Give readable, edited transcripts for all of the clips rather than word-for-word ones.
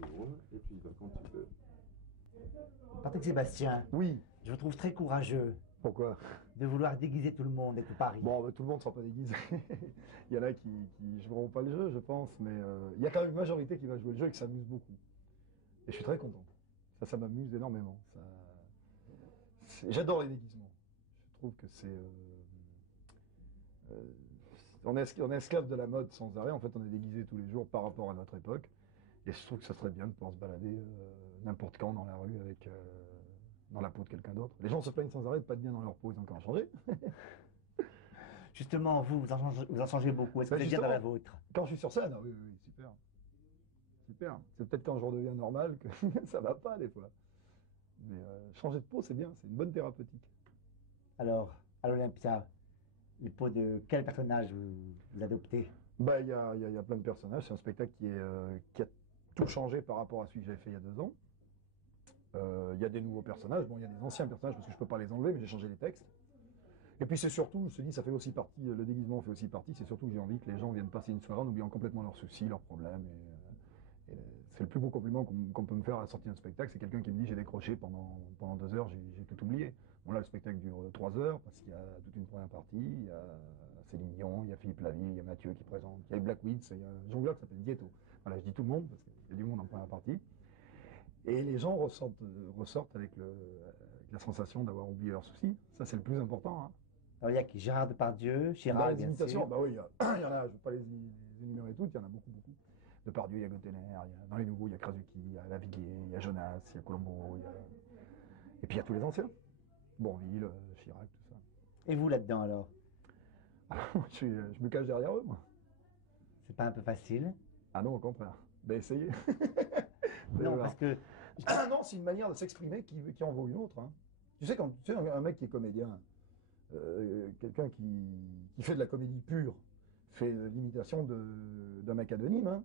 tournes et tu y vas quand tu veux. Patrick Sébastien, Oui. je vous trouve très courageux Pourquoi? de vouloir déguiser tout le monde et tout Paris. Bon, tout le monde ne sera pas déguisé. Il y en a qui joueront pas le jeu, je pense, mais il y a quand même une majorité qui va jouer le jeu et qui s'amuse beaucoup. Et je suis très content. Ça m'amuse énormément. J'adore les déguisements. Je trouve que on est esclave de la mode sans arrêt. En fait, on est déguisé tous les jours par rapport à notre époque. Et je trouve que ça serait bien de pouvoir se balader n'importe quand dans la rue avec dans la peau de quelqu'un d'autre. Les gens se plaignent sans arrêt de pas être bien dans leur peau, ils ont qu'à en changer. Justement, vous en changez beaucoup. Est-ce que vous êtes bien dans la vôtre? Quand je suis sur scène, oui, super. Super. C'est peut-être quand je redeviens normal que ça va pas des fois. Mais changer de peau, c'est bien, c'est une bonne thérapeutique. Alors, à l'Olympia, les peaux de quel personnage vous adoptez? Bah, il y a plein de personnages. C'est un spectacle qui a tout changé par rapport à celui que j'avais fait il y a 2 ans. Il y a des nouveaux personnages. Bon, il y a des anciens personnages parce que je peux pas les enlever, mais j'ai changé les textes. Et puis c'est surtout, je te dis, ça fait aussi partie, le déguisement fait aussi partie. C'est surtout que j'ai envie que les gens viennent passer une soirée en oubliant complètement leurs soucis, leurs problèmes. Et c'est le plus beau compliment qu'on peut me faire à la sortie d'un spectacle. C'est quelqu'un qui me dit j'ai décroché pendant 2 heures, j'ai tout oublié. Bon là, le spectacle dure 3 heures parce qu'il y a toute une première partie. Il y a Céline Dion, il y a Philippe Laville, il y a Mathieu qui présente, il y a Black Witz, il y a un jongleur qui s'appelle Dietto. Voilà, je dis tout le monde parce qu'il y a du monde en première partie. Et les gens ressortent avec la sensation d'avoir oublié leurs soucis. Ça, c'est le plus important. Hein. Alors, il y a qui? Gérard Depardieu, Dans Chirac, les bien imitations, sûr. bah oui, il y en a, je ne vais pas les énumérer toutes, il y en a beaucoup. Depardieu, il y a Gottener, dans les nouveaux, il y a Krasuki, il y a Lavilliers, il y a Jonas, il y a Colombo, et puis il y a tous les anciens. Bourvil, Chirac, tout ça. Et vous là-dedans alors? je me cache derrière eux, moi. C'est pas un peu facile? Ah non, au contraire. Ben essayez. Non, parce que... Ah non, c'est une manière de s'exprimer qui en vaut une autre. Hein. Tu sais, quand tu sais, un mec qui est comédien, quelqu'un qui fait de la comédie pure, fait l'imitation d'un mec anonyme. Hein.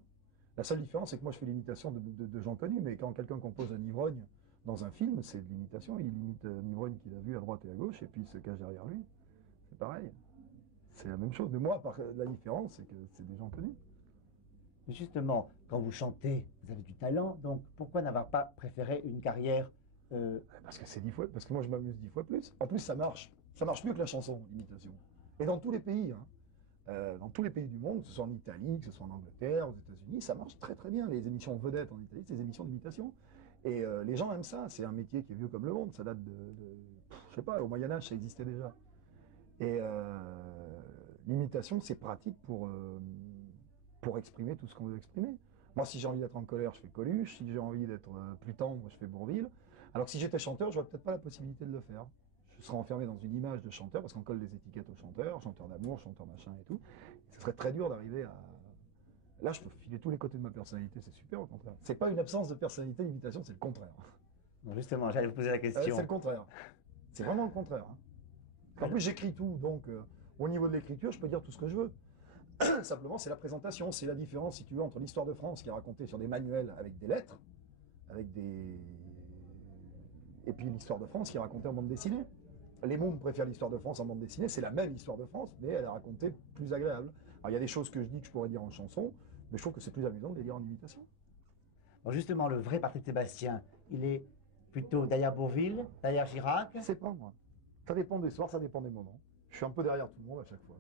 La seule différence, c'est que moi, je fais l'imitation de gens connus, mais quand quelqu'un compose un ivrogne dans un film, c'est de l'imitation. Il imite un ivrogne qu'il a vu à droite et à gauche, et puis il se cache derrière lui. C'est pareil. C'est la même chose. Mais moi, la différence, c'est que c'est des gens connus. Mais justement, quand vous chantez, vous avez du talent, donc pourquoi n'avoir pas préféré une carrière Parce que c'est 10 fois, parce que moi je m'amuse 10 fois plus. En plus, ça marche mieux que la chanson, l'imitation. Et dans tous les pays, hein. Dans tous les pays du monde, que ce soit en Italie, que ce soit en Angleterre, aux États-Unis, ça marche très très bien. Les émissions vedettes en Italie, c'est des émissions d'imitation. Et les gens aiment ça. C'est un métier qui est vieux comme le monde. Ça date je sais pas, au Moyen Âge, ça existait déjà. Et l'imitation, c'est pratique pour exprimer tout ce qu'on veut exprimer. Moi, si j'ai envie d'être en colère, je fais Coluche. Si j'ai envie d'être plus tendre, je fais Bourvil. Alors que si j'étais chanteur, j'aurais peut-être pas la possibilité de le faire. Je serais enfermé dans une image de chanteur, parce qu'on colle des étiquettes aux chanteurs, chanteur d'amour, chanteur machin et tout. Ce serait très dur d'arriver à... Là, je peux filer tous les côtés de ma personnalité, c'est super au contraire. C'est pas une absence de personnalité, l'imitation, c'est le contraire. Non, justement, j'allais vous poser la question. C'est le contraire. C'est vraiment le contraire. Hein. En plus, j'écris tout, donc au niveau de l'écriture, je peux dire tout ce que je veux. Simplement, c'est la présentation, c'est la différence, si tu veux, entre l'histoire de France qui est racontée sur des manuels avec des lettres, et puis l'histoire de France qui est racontée en bande dessinée. Les mômes préfèrent l'histoire de France en bande dessinée, c'est la même histoire de France, mais elle est racontée plus agréable. Alors il y a des choses que je dis que je pourrais dire en chanson, mais je trouve que c'est plus amusant de les dire en imitation. Bon, justement, le vrai Patrick Sébastien, il est plutôt derrière Bourvil, derrière Chirac? Je sais pas, moi. Ça dépend des soirs, ça dépend des moments. Je suis un peu derrière tout le monde à chaque fois.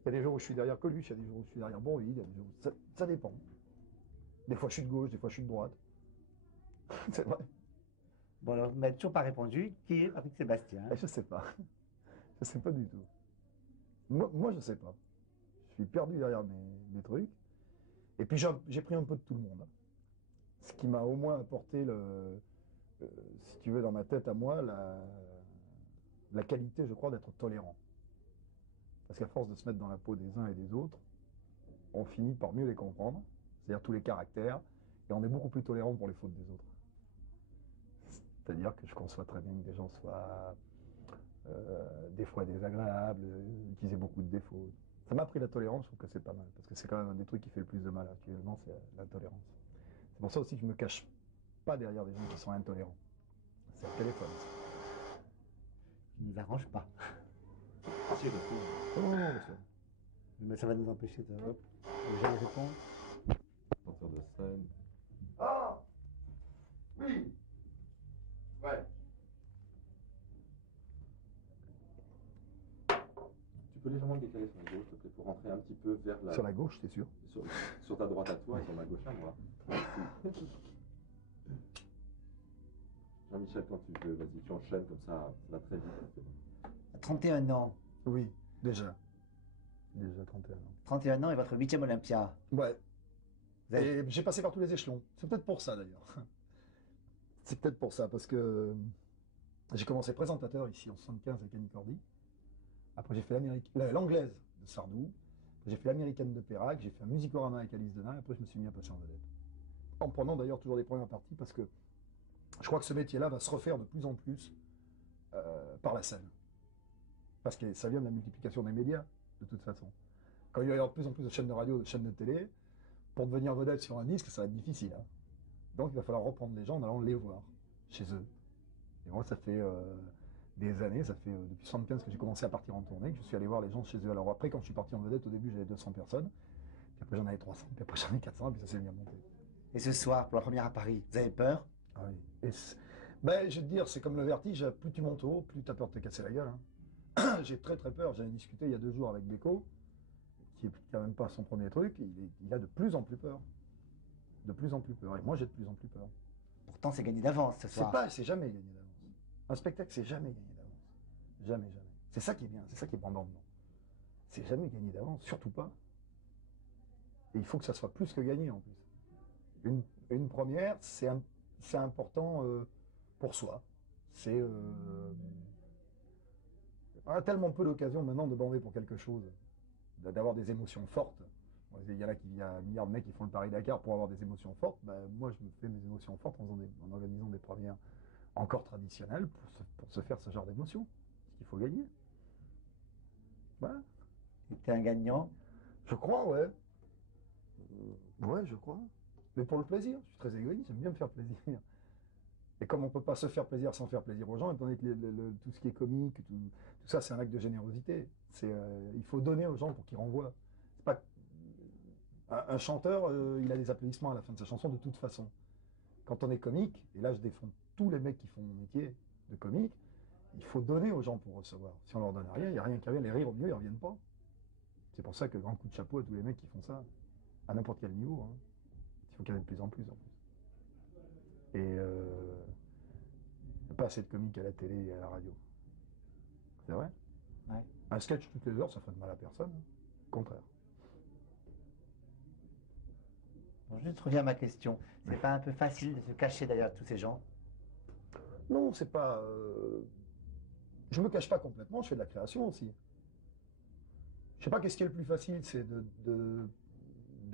Il y a des jours où je suis derrière Coluche, il y a des jours où je suis derrière Bourvil, il y a des jours où... ça dépend. Des fois je suis de gauche, des fois je suis de droite. C'est vrai. Bon, alors, vous m'avez toujours pas répondu. Qui est Patrick Sébastien? Je sais pas. Je sais pas du tout. Moi je sais pas. Je suis perdu derrière mes trucs. Et puis j'ai pris un peu de tout le monde. Ce qui m'a au moins apporté si tu veux, dans ma tête à moi, la qualité, je crois, d'être tolérant. Parce qu'à force de se mettre dans la peau des uns et des autres, on finit par mieux les comprendre, c'est-à-dire tous les caractères, et on est beaucoup plus tolérant pour les fautes des autres. C'est-à-dire que je conçois très bien que des gens soient des fois désagréables, qu'ils aient beaucoup de défauts. Ça m'a appris la tolérance, je trouve que c'est pas mal, parce que c'est quand même un des trucs qui fait le plus de mal actuellement, c'est l'intolérance. C'est pour ça aussi que je me cache pas derrière des gens qui sont intolérants. C'est le téléphone. Qui ne nous arrange pas. Si, le Non, bien sûr. Mais ça va nous empêcher de... Hop, j'allais répondre. sortir de scène. Ah oui. Ouais. Tu peux légèrement te décaler sur la gauche, s'il te plaît, pour rentrer un petit peu vers la... Sur la gauche, t'es sûr? Sur ta droite à toi et sur ma gauche à moi. Jean-Michel, quand tu veux, vas-y, tu enchaînes comme ça va très vite. C'est bon. À 31 ans. Oui, déjà. Déjà 31 ans. 31 ans et votre 8e Olympia. Ouais. Vous avez- Et j'ai passé par tous les échelons. C'est peut-être pour ça d'ailleurs. C'est peut-être pour ça, parce que j'ai commencé présentateur ici en 75 avec Annie Cordy. Après j'ai fait l'anglaise de Sardou. Après j'ai fait l'américaine de Perrac. J'ai fait un musicorama avec Alice Denain. Et après je me suis mis à passer en vedette. En prenant d'ailleurs toujours des premières parties parce que je crois que ce métier-là va se refaire de plus en plus par la scène. Parce que ça vient de la multiplication des médias, de toute façon. Quand il va y avoir de plus en plus de chaînes de radio, de chaînes de télé, pour devenir vedette sur un disque, ça va être difficile. Hein. Donc il va falloir reprendre les gens en allant les voir chez eux. Et moi, ça fait des années, ça fait depuis 75 que j'ai commencé à partir en tournée, que je suis allé voir les gens chez eux. Alors après, quand je suis parti en vedette, au début j'avais 200 personnes, puis après j'en avais 300, puis après j'en ai 400, puis ça s'est bien monté. Et ce soir, pour la première à Paris, vous avez peur? Ah oui. Ben, je vais te dire, c'est comme le vertige, plus tu montes haut, plus tu as peur de te casser la gueule. Hein. J'ai très peur, j'en ai discuté il y a 2 jours avec Beko, qui est quand même pas son premier truc, il a de plus en plus peur. De plus en plus peur. Et moi j'ai de plus en plus peur. Pourtant, c'est gagné d'avance ce soir. C'est jamais gagné d'avance. Un spectacle, c'est jamais gagné d'avance. Jamais. C'est ça qui est bien, c'est ça qui est pendant dedans. C'est jamais gagné d'avance, surtout pas. Et il faut que ça soit plus que gagné en plus. Une première, c'est important pour soi. On a tellement peu d'occasions maintenant de bander pour quelque chose, d'avoir des émotions fortes. Il y a un milliard de mecs qui font le Paris-Dakar pour avoir des émotions fortes. Ben, moi, je me fais mes émotions fortes en organisant des premières encore traditionnelles pour se faire ce genre d'émotions. Parce qu'il faut gagner. Voilà. C'était un gagnant. Je crois, ouais. Ouais, je crois. Mais pour le plaisir. Je suis très égoïste, j'aime bien me faire plaisir. Et comme on ne peut pas se faire plaisir sans faire plaisir aux gens, étant donné que tout ce qui est comique, tout ça, c'est un acte de générosité. Il faut donner aux gens pour qu'ils renvoient. C'est pas un chanteur, il a des applaudissements à la fin de sa chanson de toute façon. Quand on est comique, et là je défends tous les mecs qui font mon métier de comique, il faut donner aux gens pour recevoir. Si on leur donne rien, il n'y a rien qui revient. Les rires au mieux, ils ne reviennent pas. C'est pour ça que grand coup de chapeau à tous les mecs qui font ça, à n'importe quel niveau. Hein. Il faut qu'il y en ait de plus en plus. Et il n'y a pas assez de comiques à la télé et à la radio. C'est vrai? Ouais. Un sketch toutes les heures, ça ferait de mal à personne. Hein. Au contraire. Bon, juste reviens à ma question. C'est pas un peu facile de se cacher derrière tous ces gens? Non, c'est pas... Je me cache pas complètement, je fais de la création aussi. Je sais pas qu'est-ce qui est le plus facile, c'est de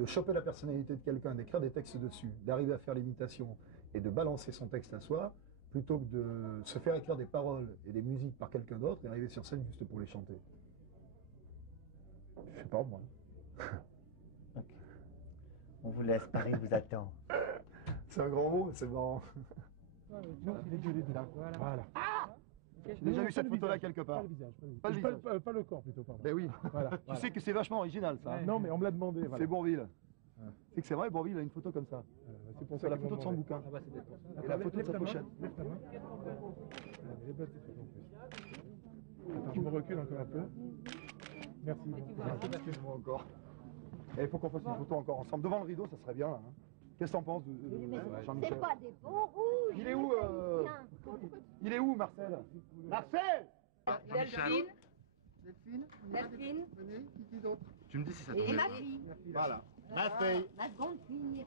choper la personnalité de quelqu'un, d'écrire des textes dessus, d'arriver à faire l'imitation et de balancer son texte à soi, plutôt que de se faire écrire des paroles et des musiques par quelqu'un d'autre et arriver sur scène juste pour les chanter. Je sais pas, moi. Ok. On vous laisse, Paris vous attend. C'est un grand mot, c'est marrant. Non, les deux là. Voilà. J'ai déjà vu cette photo-là quelque part. Pas le visage. Pas le visage. Pas le corps plutôt, pardon. Ben oui. Voilà. Tu sais que c'est vachement original, ça. Non, mais on me l'a demandé. Voilà. C'est Bourville. Ouais. C'est que c'est vrai, Bourville a une photo comme ça. C'est pour C'est ça la qu'ils photo m'ont de son demandé. bouquin. Ah bah c'est peut-être pour ça. Et la photo de sa pochette. Lève ta main. Elle est belle cette photo en plus. Attends, je me recule encore un peu. Merci. Excuse-moi encore. Et il faut qu'on fasse une photo encore ensemble. Devant le rideau, ça serait bien. Hein. Qu'est-ce que t'en penses, C'est Jean-Michel? pas des bons rouges. Il est où, Il est où, Marcel? Marcel! Delphine. Delphine. Venez, qui d'autre? Tu me dis si ça te Et plaît. ma fille. Voilà. Ma fille. Ma grande fille.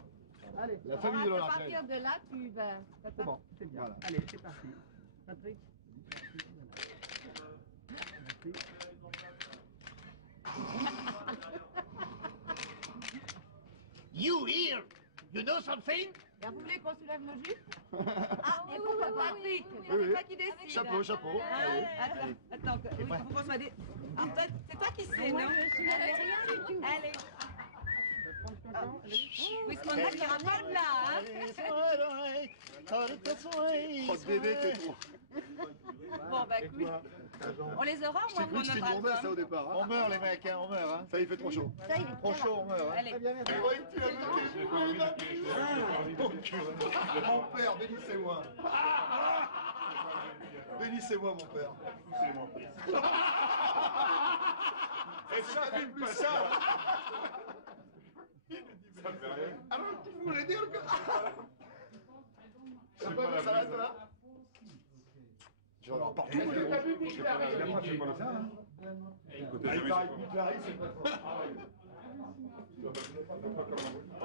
Allez, La famille de À Laura partir de là, tu vas. C'est bon. c'est bien. Voilà. Allez, c'est parti. Patrick. You here? You know something? Bien, vous voulez qu'on soulève nos jupes? Ah, et pourquoi pas? Oui, C'est oui. toi qui décides. Chapeau, chapeau. Allez. Attends, oui, faut qu'on soit des... Ah, c'est toi qui sais, non? Allez. Oui, ce qu'on a qui ramène là, hein? Oh, bébé, t'es trop. Bon, bah, écoute. On les aura, Je moi, t'ai cru pour que c'était notre une gonzesse, ça, album. au départ. On meurt les mecs, hein, on meurt. Hein. Ça, il fait trop chaud. Ça, il est Trop chaud, on meurt. Hein. Allez. Tu l'as noté. Mon père, bénissez-moi. Bénissez-moi, mon père. Et ça fait plus ça. Ça me fait rien. Alors, tu voulais dire que... Ça va, ça va, ça va. Je vais avoir partout.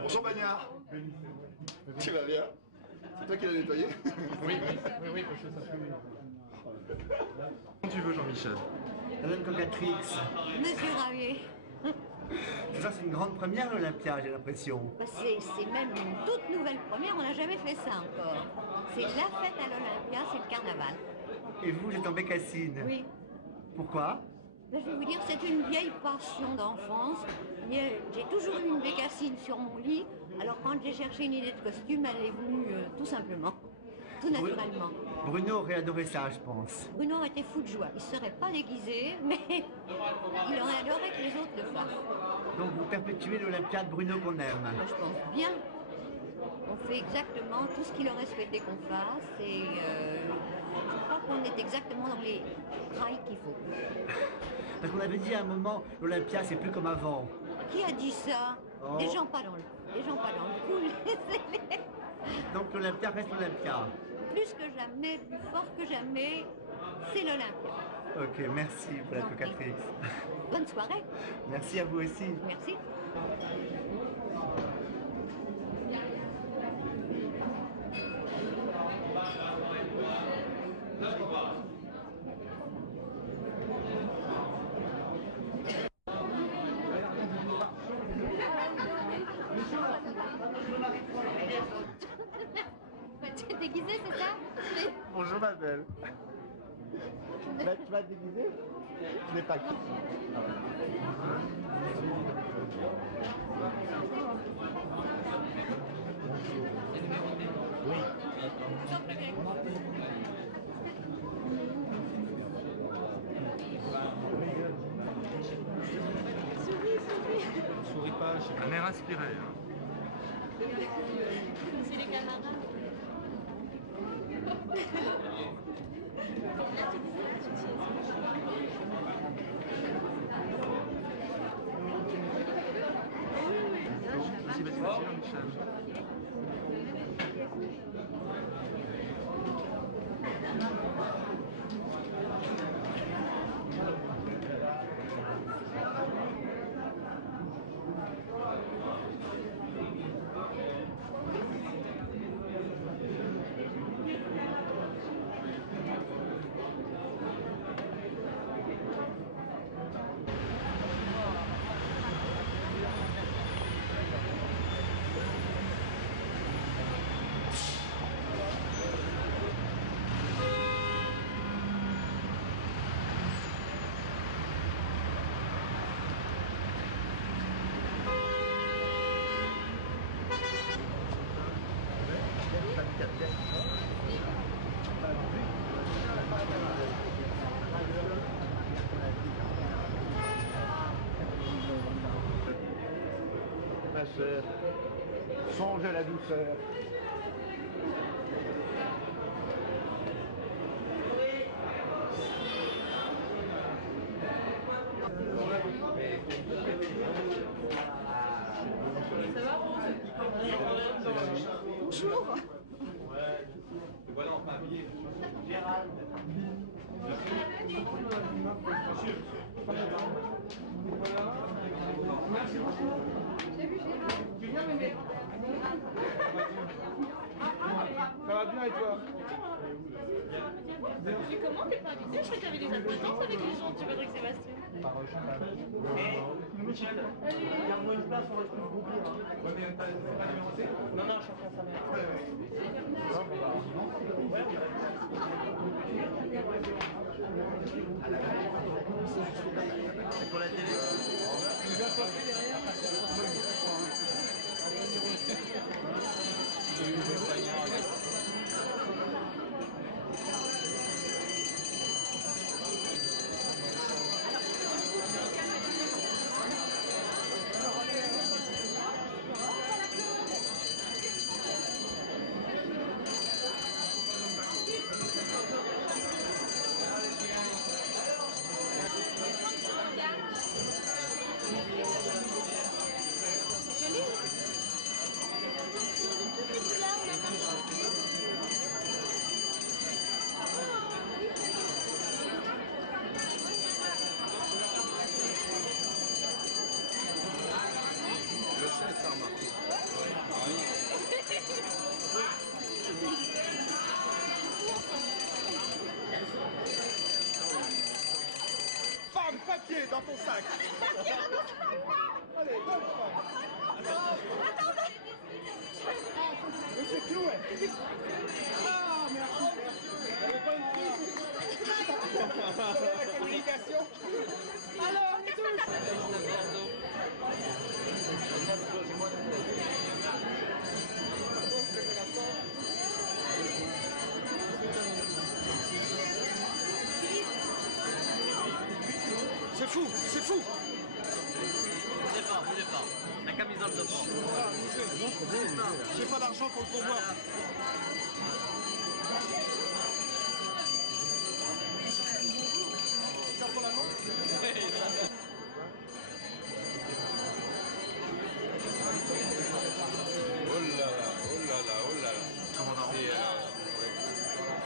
Bonjour Bagnard. Tu vas bien? C'est toi qui l'as nettoyé? Oui, Quand tu veux, Jean-Michel. Madame Cocatrix, Monsieur Ravier, ça c'est une grande première l'Olympia, j'ai l'impression. c'est même une toute nouvelle première, on n'a jamais fait ça encore. C'est la fête à l'Olympia, c'est le carnaval. Et vous êtes en bécassine. Oui. Pourquoi? Ben, je vais vous dire, c'est une vieille passion d'enfance. J'ai toujours eu une bécassine sur mon lit, alors quand j'ai cherché une idée de costume, elle est venue tout simplement, tout naturellement. Bruno aurait adoré ça, je pense. Bruno aurait été fou de joie. Il ne serait pas déguisé, mais il aurait adoré que les autres le fassent. Donc vous perpétuez l'Olympia de Bruno qu'on aime. Moi, je pense bien. On fait exactement tout ce qu'il aurait souhaité qu'on fasse et je crois qu'on est exactement dans les rails qu'il faut. Parce qu'on avait dit à un moment, l'Olympia c'est plus comme avant. Qui a dit ça? Oh. Des gens pas dans le coup. Laissez-les. Donc l'Olympia reste l'Olympia. Plus que jamais, plus fort que jamais, c'est l'Olympia. Ok, merci pour la Cocatrix. Bonne soirée. Merci à vous aussi. Merci. Tu es déguisé, c'est ça? Bonjour ma belle. Tu vas te déguiser? Je n'ai pas qui. Oui. Souris pas, un air inspiré. Hein. C'est les camarades. Vas-y, Jean-Michel. Ma chère, songe à la douceur. Bonjour. Voilà, enfin habillé. Ça va bien et toi? Mais comment t'es pas invité? Je croyais que t'avais des acquaintances avec les gens du Patrick Sébastien. Michel, garde-moi une place, on reste plus groupés. Ouais, mais t'as pas numéroté? Non, non, je suis en train de C'est pour la télé. ton sac. Allez, donne. Monsieur Clouet. Ah, merci. Vous n'avez pas une prise. Vous avez la communication. Alors, on touche. C'est fou, c'est fou. Bougez pas. La camisole de prendre. J'ai pas d'argent pour le pourboire. Ça pour la main. Oh là là, oh là là, oh là là. Et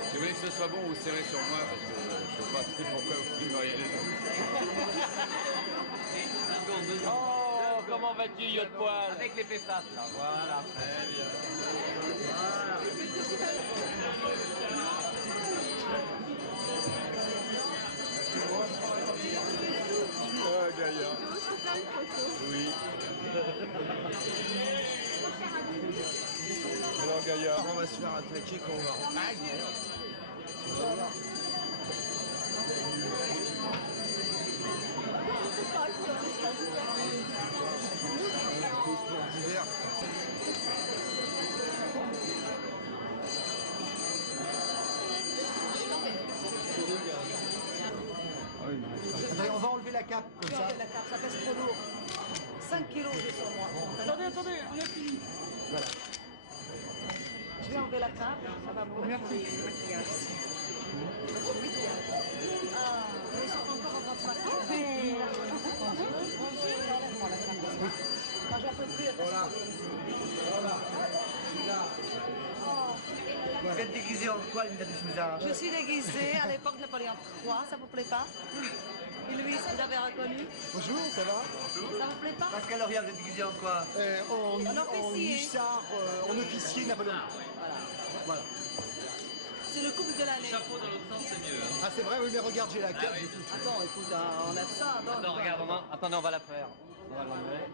si vous voulez que ce soit bon, vous serrez sur moi parce que je ne sais pas pourquoi vous filmeriez les gens. Oh, comment vas-tu, Yacht Poil? Avec les péfates, là. Voilà, très bien. Voilà. Ah, Gaillard. Oui. Alors, Gaillard. On va se faire attaquer quand on va rentrer. Ah, merde. Attendez, on va enlever la cape comme ça. La cape, ça pèse trop lourd. 5 kilos j'ai sur moi. Attendez, on a fini. Voilà. Je vais enlever la cape, ça va pour le maquillage. Ah, ils sont encore en train de se maquiller. Moi j'en peux plus. Voilà. Vous êtes déguisé en quoi, Linda de Souza? Je suis déguisée à l'époque de Napoléon III, ça vous plaît pas? Et Louis, vous avez reconnu? Bonjour, ça va? Ça vous plaît pas? Pascal Lauria, vous êtes déguisé en quoi? En officier. hussard, en officier Napoléon. Voilà. C'est le couple de l'année. Chapeau dans l'autre sens, c'est mieux. Hein. Ah, c'est vrai, oui, mais regarde, j'ai la cape. oui. Attends, écoute, enlève ça. Attends, regarde, attendez, on va la faire. On va l'enlever.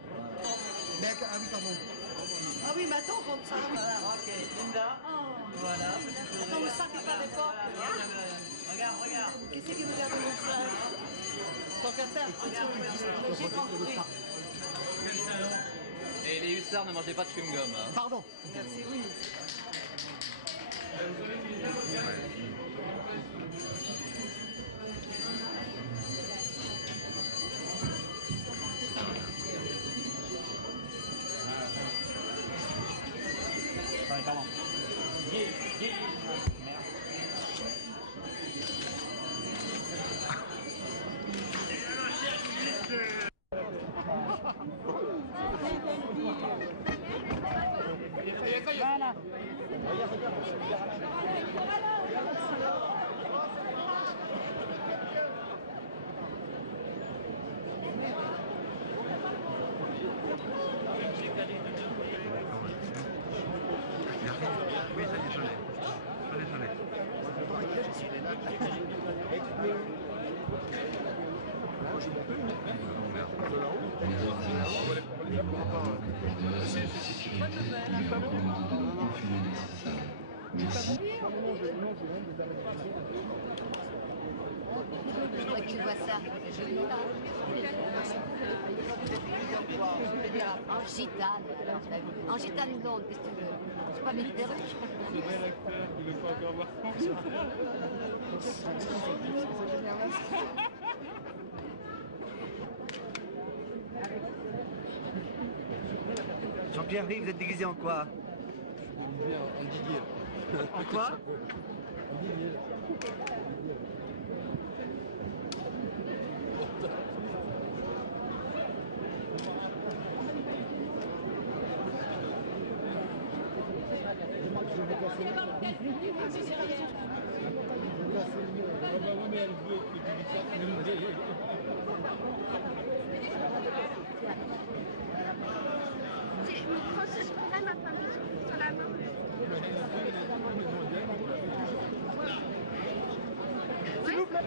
Mais, ah oui, pardon. Ah oui, mais attends, comme ça. Voilà, ok. Linda. Voilà. Attends, le sac est pas des portes. Regarde. Qu'est-ce qui nous garde le sac? Tant qu'à faire, j'ai compris. Et les hussards, ne mangez pas de chewing-gum. Hein. Pardon. Merci, oui. Pardon. Voilà. Oui, ça y est, je l'ai. Ouais, tu vois ça. En gitane, alors. En gitane blonde, qu'est-ce que tu veux? Je peux pas mettre des ruches. Il veut pas encore voir Jean-Pierre Rive, vous êtes déguisé en quoi? En Didier. En quoi? S'il vous plaît.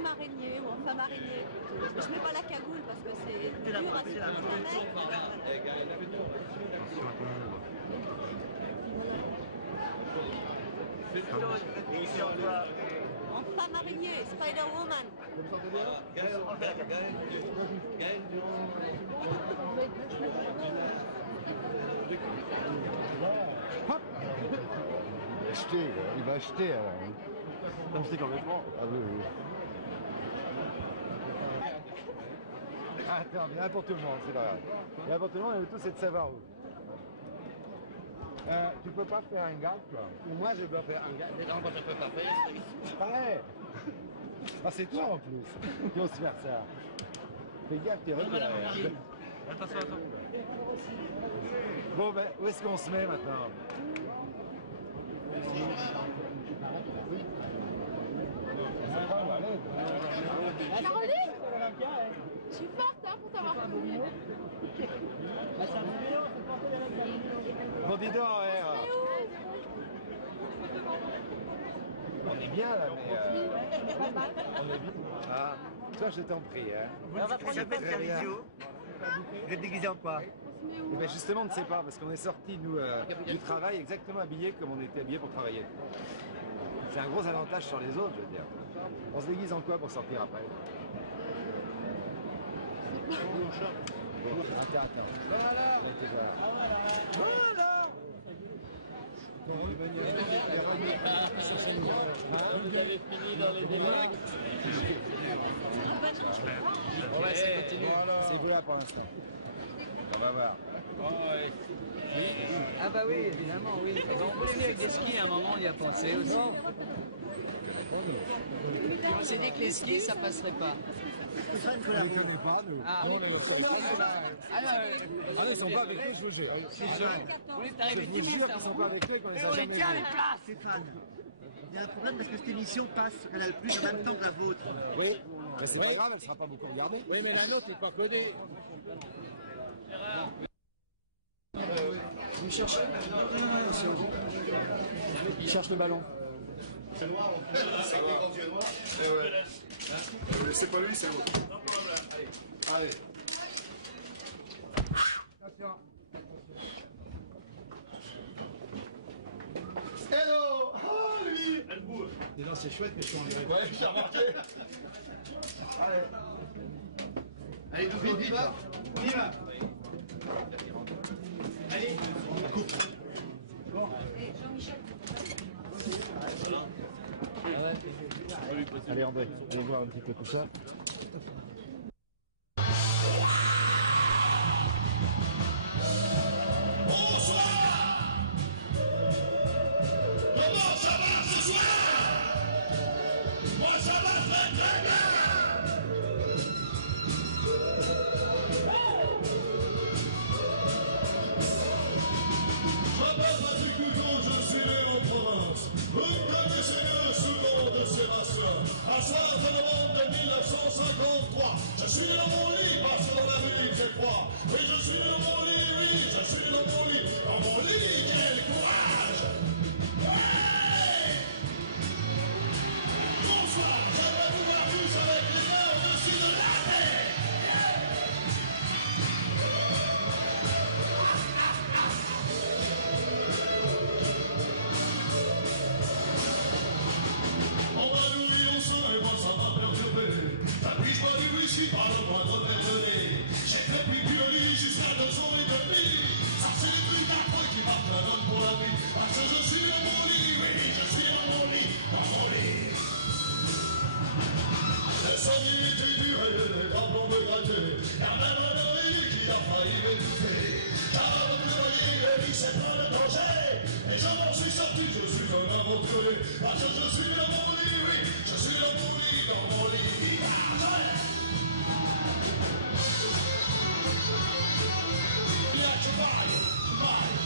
homme araignée ou en femme araignée. Je mets pas la cagoule parce que c'est dur à en femme araignée, Spider-Woman. Hop. Acheter, il va acheter alors. Il va acheter complètement. Ah oui, oui. Attends, viens pour tout le monde, c'est pas grave. Viens pour tout le monde, et le tout c'est de savoir où. Tu peux pas faire un gap, quoi. Moi, je dois faire un gars. Non, moi, je peux pas faire. C'est pareil. Ah, c'est toi en plus qui ose faire ça. Fais gaffe, t'es repéré. Attention, attends. Bon, ben, où est-ce qu'on se met maintenant? Caroline, je suis forte hein, pour t'avoir connu. Bon, dis donc, on est bien là, mais on est vite. Ah, toi, je t'en prie. Hein. On va prendre une petite vidéo. Vous êtes déguisé en quoi? Eh ben justement, on ne sait pas, parce qu'on est sortis, nous, du travail, exactement habillés comme on était habillés pour travailler. C'est un gros avantage sur les autres, je veux dire. On se déguise en quoi pour sortir après? Bon, attends. Voilà. Vous avez fini dans les débats. Ouais, ça continue. C'est bien pour l'instant. On va voir. Ah bah oui, évidemment, oui. On voulait venir avec des skis, à un moment, on y a pensé aussi. Puis on s'est dit que les skis, ça passerait pas. On ne connaît pas, nous. Ah, ils sont pas avec nous, je vous jure. On est arrivé Je vous jure qu'ils sont pas avec nous et qu'on les a jamais vus. Stéphane. Il y a un problème parce que cette émission passe sur Canal Plus en même temps que la vôtre. Oui, mais c'est pas grave, elle sera pas beaucoup regardée. Oui, mais la nôtre n'est pas codée. Vous cherchez? Il cherche le ballon. C'est noir, on fait. C'est noir. Eh ouais. C'est pas lui, c'est vous. Allez. Attention. Hello! Ah, lui! Elle bouge. Dis donc, c'est chouette, mais je suis en direct. Ouais, j'ai remarqué. Allez. Allez, vite, vite, vite. On y va. Allez, on coupe. Bon. Allez, André, allez voir un petit peu tout ça. Comment ça va ce soir? Moi ça va très très bien. Je m'appelle Patrick Couton, je suis né en province. Vous me connaissez mieux sous le nom de Sébastien. À soir de novembre de 1953, je suis dans mon lit parce que dans la vie il fait froid. Oui, je suis dans mon lit, oui, je suis dans mon lit. Dans mon lit, quel courage! Bonsoir, j'aimerais vous voir tous avec les mains au-dessus de la tête. On va nous dire ça et moi ça m'a perturbé. La biche pas du whisky par le moindre déjeuner. J'ai fait pipi au lit jusqu'à 2h30. Ça c'est des trucs d'après qui marquent la donne pour la vie. Parce que je suis dans mon lit, oui, je suis dans mon lit, dans mon lit. Le sommeil était dur et les tampons me grattaient. La même oreille qui a failli m'étouffer. J'avais pleurer et dit c'est pas le danger. Et je m'en suis sorti, je suis un aventurier. Parce que je suis dans mon lit, oui, je suis dans mon lit, dans mon lit. Bien, tu vailles, tu vailles.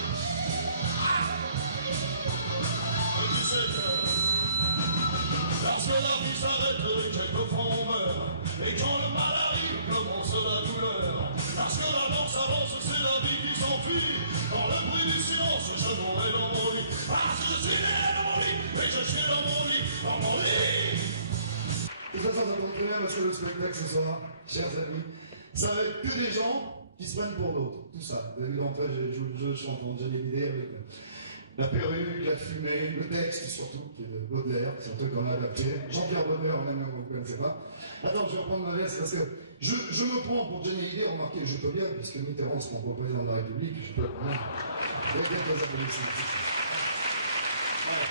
Tu sais que lorsque la vie s'arrête, quelquefois on meurt. Et quand le mal arrive, commence la douleur. Parce que la mort s'avance, c'est la vie qui s'enfuit. Dans le bruit du silence, je mourrai dans mon lit. Parce que je suis né dans mon lit, oui, je suis dans mon lit, dans mon lit. soir, chers amis, ça va être que des gens qui se prennent pour d'autres, tout ça. Vous avez vu d'entrée, j'ai joué le jeu, je chante Johnny Hallyday avec la perruque, la fumée, le texte surtout, qui est de Baudelaire, c'est un truc qu'on a adapté. Jean-Pierre Baudelaire, même vous ne connaissez pas. Attends, je vais reprendre ma veste parce que je me prends pour Johnny Hallyday, remarquez, je peux bien, parce que Mitterrand se prend pour président de la République, je peux. Je vais quelques applaudissements. Voilà.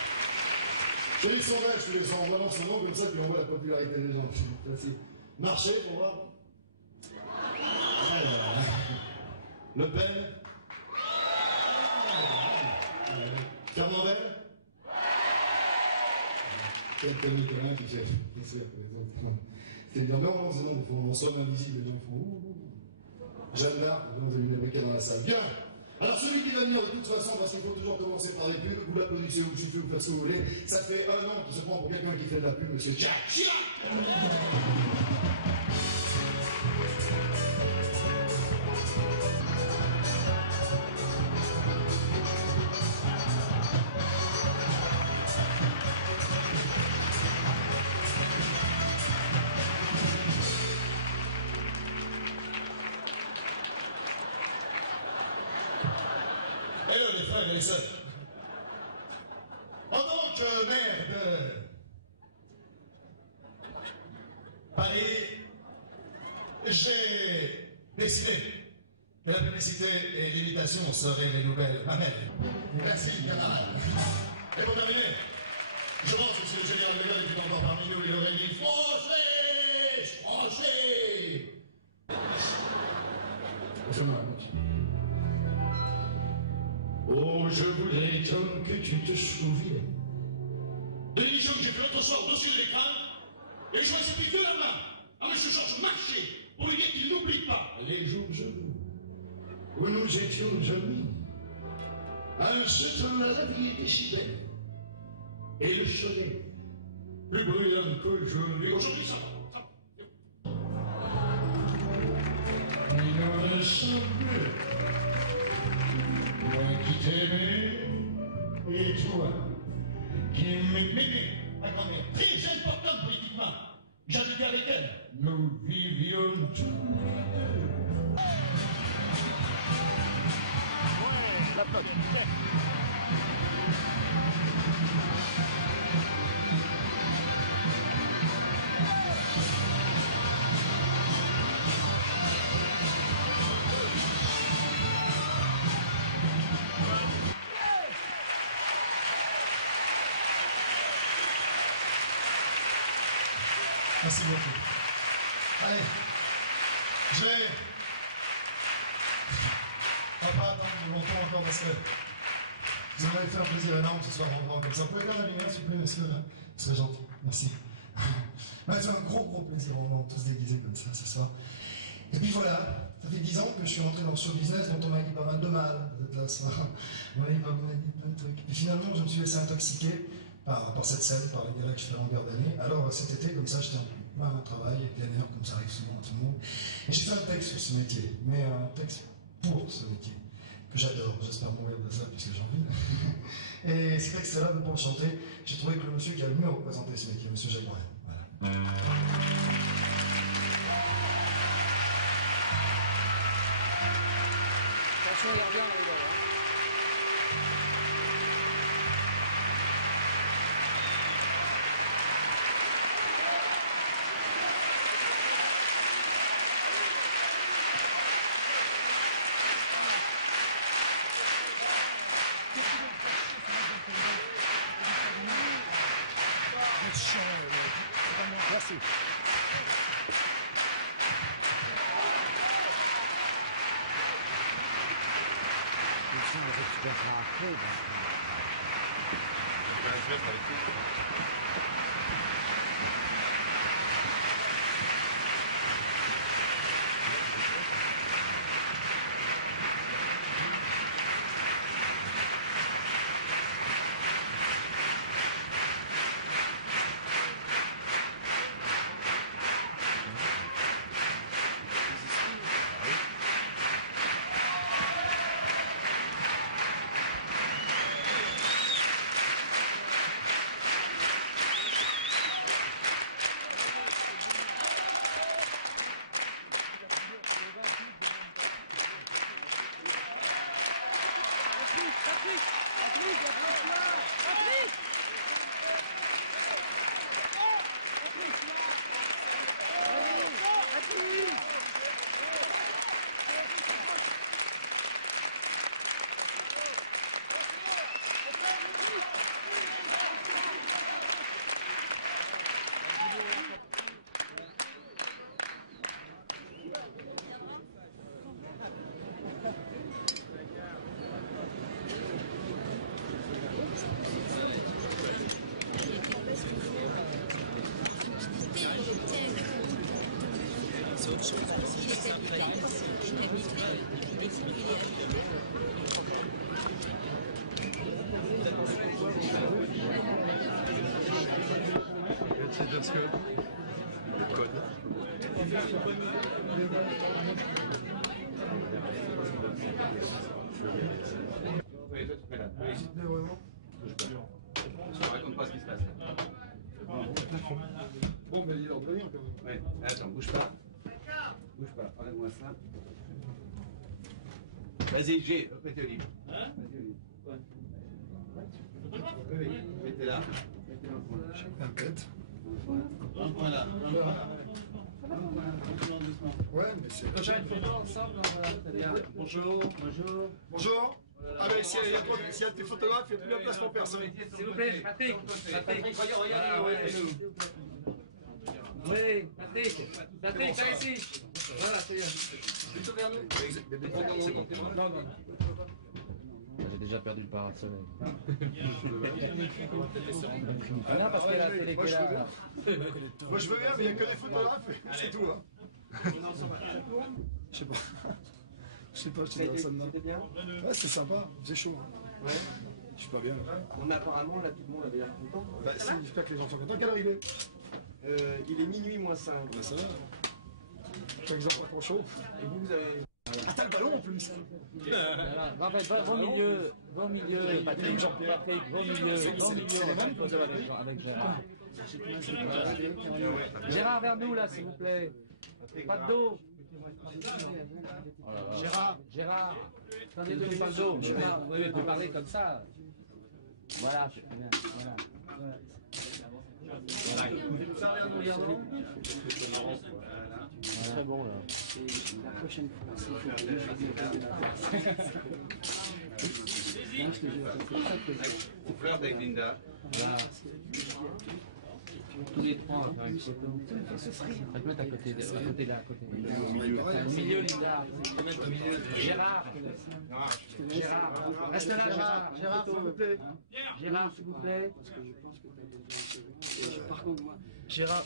Je fais le sondage tous les ans, on balance son nom comme ça, puis on voit la popularité des gens. Facile. Marchez pour voir. Le Pen. Fernandel. Quelques Nicolas qui fait plaisir pour les autres. C'est bien, non, on sonne invisible, les gens font ouh. Jeanne d'Arc, vous avez une américaine dans la salle. Bien. Alors celui qui va venir de toute façon, parce qu'il faut toujours commencer par les pubs, vous l'applaudissez ou tu veux faire ce que vous voulez, ça fait 1 an qu'il se prend pour quelqu'un qui fait de la pub, monsieur Jacques Chirac. Hello les frères et les sœurs. En tant que maire de Paris, j'ai décidé que la publicité et l'imitation seraient les nouvelles mamelles. Merci, camarade. Et pour terminer, je pense que si le général de Gaulle était encore parmi nous, il aurait dit Franchez, Franchez. Oh, je voulais, Tom, que tu te souviennes de l'émission que j'ai fait l'autre soir au dossier de l'écran, et je choisis violemment à M. Georges Marché pour lui dire qu'il n'oublie pas les jours où nous étions amis. À ce temps-là, la vie était si belle, et le soleil plus brillant qu'aujourd'hui. Aujourd'hui, ça va. Mais nous ne sommes plus. Moi qui t'aimais, et toi qui m'aimais, ma grand-mère, très importante politiquement, j'habitais avec elle, nous vivions tous les deux. Ouais, la pote. Merci beaucoup. Allez, je vais pas attendre longtemps encore parce que vous m'avez fait un plaisir énorme ce soir en grand comme ça. Vous pouvez faire la lumière s'il vous plaît, messieurs, là. Ce serait gentil. Merci. Ça fait un gros plaisir au moment tous déguisés comme ça ce soir. Et puis voilà, ça fait 10 ans que je suis rentré dans ce show business dont on m'a dit pas mal de mal. Vous êtes là ce soir. On m'a dit plein de trucs. Et finalement, je me suis laissé intoxiquer par cette scène, par les gars que je fais à longueur d'année. Alors cet été, comme ça, j'étais en plein travail, plein air, comme ça arrive souvent à tout le monde. Et j'ai fait un texte sur ce métier, mais un texte pour ce métier, que j'adore. J'espère mourir de ça, puisque j'en vis. Et ce texte-là, pour le chanter, j'ai trouvé que le monsieur qui a le mieux représenté ce métier, monsieur Jacques Brel. Voilà. Attention, il revient là, Merci. que le code. Oui, toi tu fais là. Oui. Je raconte pas ce qui se passe. Bon, mais il est en train de venir quand même. Ouais, attends, bouge pas. Bouge pas, enlève-moi ça. Vas-y, G, mettez au livre. Mettez au livre. Oui, mettez là. Mettez dans le coin. Un tête. Voilà. Ouais, mais c'est. On peut faire une photo ensemble, très bien. Bonjour, bonjour. Bonjour. Ah ben s'il y a des photographes, il y a plus de place pour personne. S'il vous plaît, Patrick. Patrick, regardez. Oui, Patrick. Patrick, allez ici. Voilà, c'est bien. Plutôt vers nous. Non. J'ai déjà perdu le parasol. Voilà, parce que la télé qui est là. Moi je veux bien, mais il n'y a que des photographes, c'est tout. Hein. Je sais pas. Je sais pas, j'étais dans la salle là. Ouais, c'est sympa, c'est chaud. Hein. Ouais. Je suis pas bien. Mais apparemment, là, tout le monde avait l'air content. Bah, j'espère que les gens sont contents. Quelle heure il est Il est minuit moins 5. Bah, ça va. Pas qu'ils ont pas trop chaud. Et vous avez. Ah, t'as le ballon en plus. En fait, vos milieux, Patrick, Jean-Pierre, vos milieux, avec Gérard. Gérard, vers nous, là, s'il vous plaît. Pas de dos. Gérard, attendez, donnez pas le dos. Gérard, vous pouvez parler comme ça. Voilà, c'est bien. Voilà. C'est très bon, là. La prochaine fois, c'est Faut flirter avec Linda. Voilà. Tous les trois, on va faire une photo. On va te mettre à côté, là, à côté. Au milieu, Linda. Gérard. Reste là, Gérard. Gérard, s'il vous plaît. Gérard, s'il vous plaît. Par contre, moi. Gérard.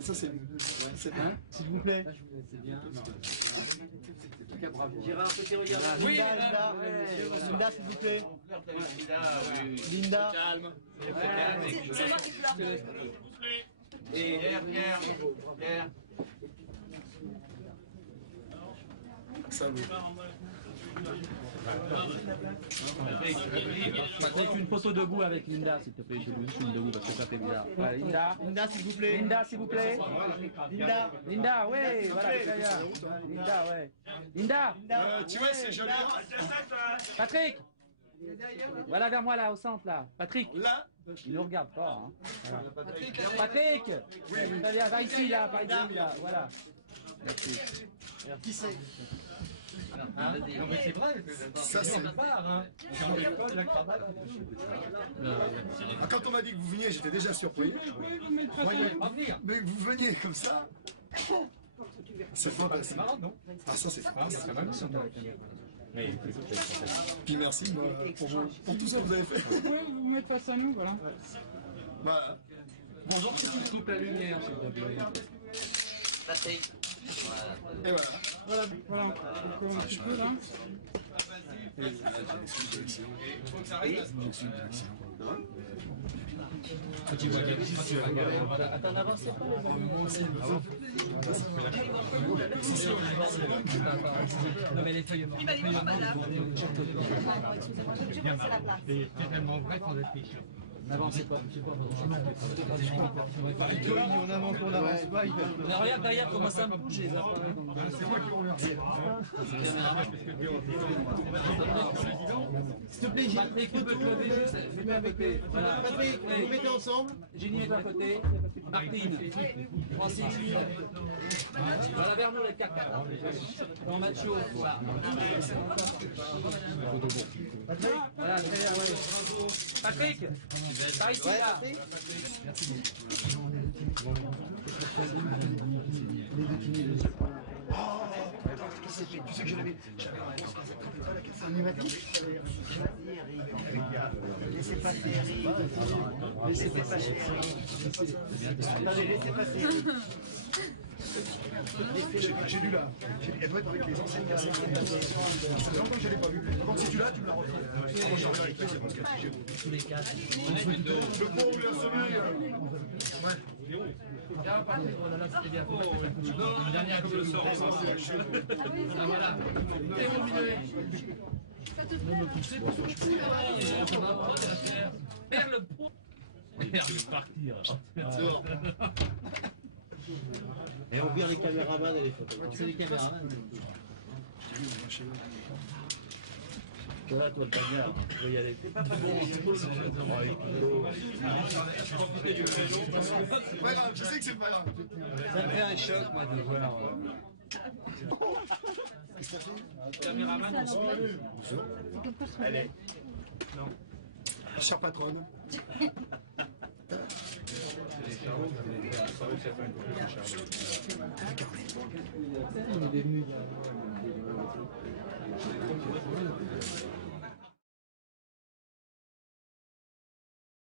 Ça, c'est. Hein? S'il vous plaît. C'est bien. Bravo. Gérard, petit regard. Oui, Linda, s'il vous plaît. Linda. Calme. C'est moi qui pleure. Et Pierre. Salut. Patrick, une photo debout avec Linda, s'il te plaît. Une debout parce que ça fait bizarre. Linda, s'il vous plaît. Linda, s'il vous plaît. Linda, ouais, voilà, très bien. Linda, ouais. Linda. Tu vois, c'est joli. Patrick. Voilà vers moi là, au centre là. Patrick. Là. Il nous regarde pas. Hein. Voilà. Patrick. Très bien, par ici là, voilà. Merci. Qui c'est? Non mais c'est vrai, ça c'est la barre, hein. La cravate. Ah, quand on m'a dit que vous veniez, j'étais déjà surpris. Mais que vous veniez comme ça. C'est fantastique. C'est marrant, non? Ah, ça c'est fantastique. Puis merci pour tout ça que vous avez fait. Oui, vous vous mettez face à nous, voilà. Voilà. Bonjour, coupe la lumière, s'il te plaît. Patrick. Et voilà. Voilà, encore un petit peu là. Attends, n'avancez pas. Non mais les feuilles mortes. Il va dire pas là. Excusez-moi, je vais passer la place. C'est tellement vrai qu'on est fichu. N'avancez pas, je sais pas. On avance, pas. Mais regarde derrière comment ça me bouge les appareils. C'est moi qui vous remercie. S'il te plaît, Patrick, tu peux te lever juste. Mets à côté. Voilà. Patrick, vous mettez ensemble. Jenny, mets-toi à côté. Martine. Francine. Voilà, vers nous les cartes. Dans Macho. Voilà, très bien, ouais. Patrick, par ici, là. Merci. Tu sais que j'avais un animatrice. Laissez passer, Eric. Laissez passer, Eric. Attendez, laissez passer. J'ai lu là. Elle doit être avec les anciennes cassettes. Ça fait longtemps que je l'ai pas vu. Donc si tu l'as, tu me la refais. Moi j'ai regardé avec toi, c'est bon, j'ai tous les cas. Le pauvre, il a sommeil. Ouais. Tiens, Patrick, voilà, c'était bien. Une dernière comme le sort. Ah voilà. Et au milieu. Ça te plaît? C'est pour son coup là-bas. Faire le pro. Merde, il va partir. Et on vire les caméramans et les photos. C'est les caméramans. Là, toi, le bagnard, tu vas y aller. C'est pas bon, c'est pas grave, je sais que c'est pas grave. Ça me fait un choc, moi, de voir. Caméraman, allez. Non. Chère patronne. Il est venu.